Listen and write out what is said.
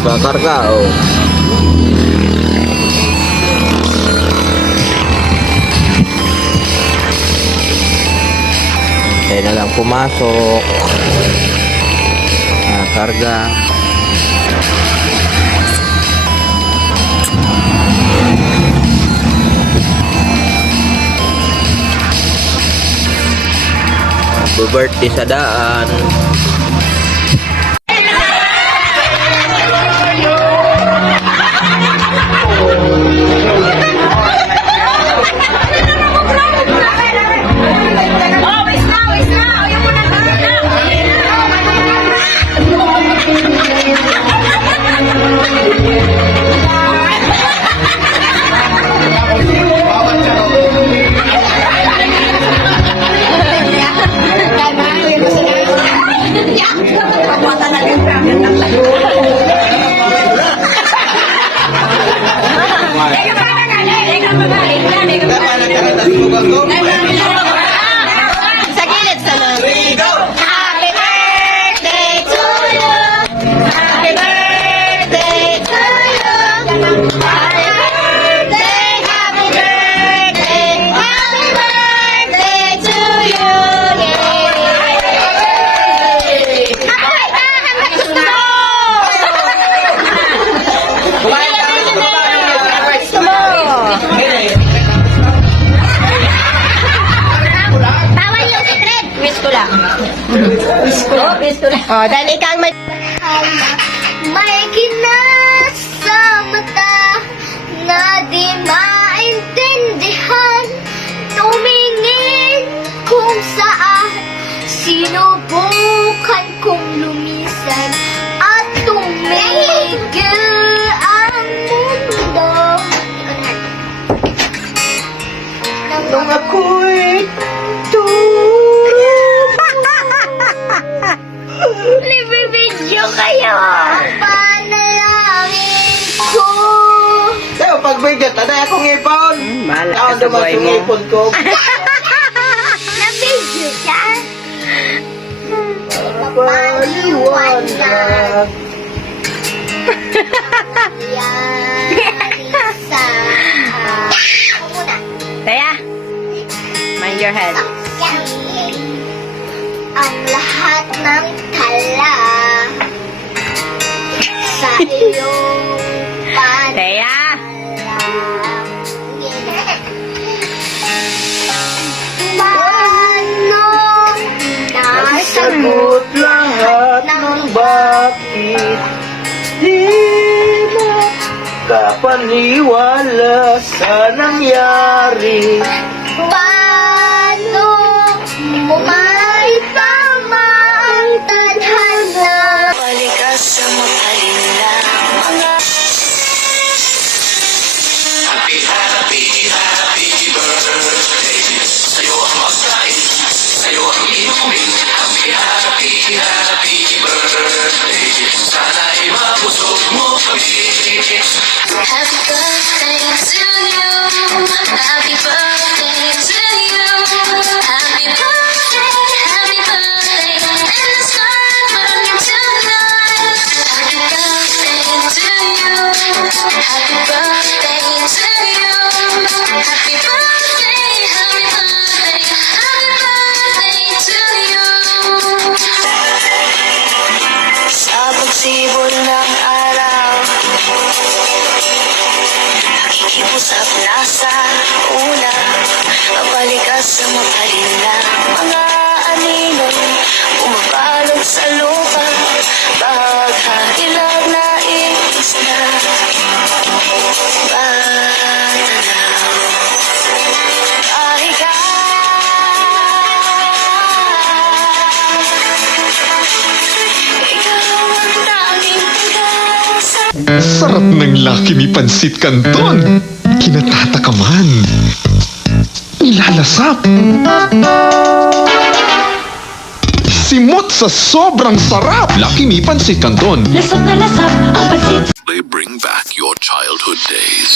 nagkakarga, oh. Kaya na lang pumasok. Karga. Birthday sa daan. Sa gilid sa Happy birthday to you. Happy birthday to you. Happy birthday, happy birthday, happy birthday to you. Yay! Oh, dahil ikaw may... May kinas sa mata na di maintindihan. Tumingin kung saan sinubukan kong lumisan at tumigil ang mundo. Nung ako'y Nibibidyo kayo! Panalangin ko! Tayo, pagbigat, aday akong ipon. Mahal Taon ka sa naman buhay yung mo. ipon ko. Nabidyo siya? Paliwanag. Yari sa... Ako muna. Kaya, mind your head. Ang lahat ng tala sa iyong Kaya, paano nasagot Sagot lahat ng bakit di mo kapaniwala sa nangyari. paano mo maitama ang tadhana? Balikas sa matalinlang mga Happy birthday to you. Happy birthday to you. Happy birthday in the sky burning tonight. Happy birthday to you. Happy birthday to you. Happy birthday, happy birthday, happy birthday to you. Sa pagsibol ng araw, nakikipusap na sa una. Babalik ka sa matalinlang mga anino, bumabalot sa lupa, paghahilag na inis na pananaw. Pahiga, ikaw ang tanging pag-asa. Sarap ng Lucky Me Pansit Canton. Kinatatakaman. Nilalasap. Simot sa sobrang sarap. Lucky Me Pansit Canton. Lasap na lasap ang pansit. They bring back your childhood days.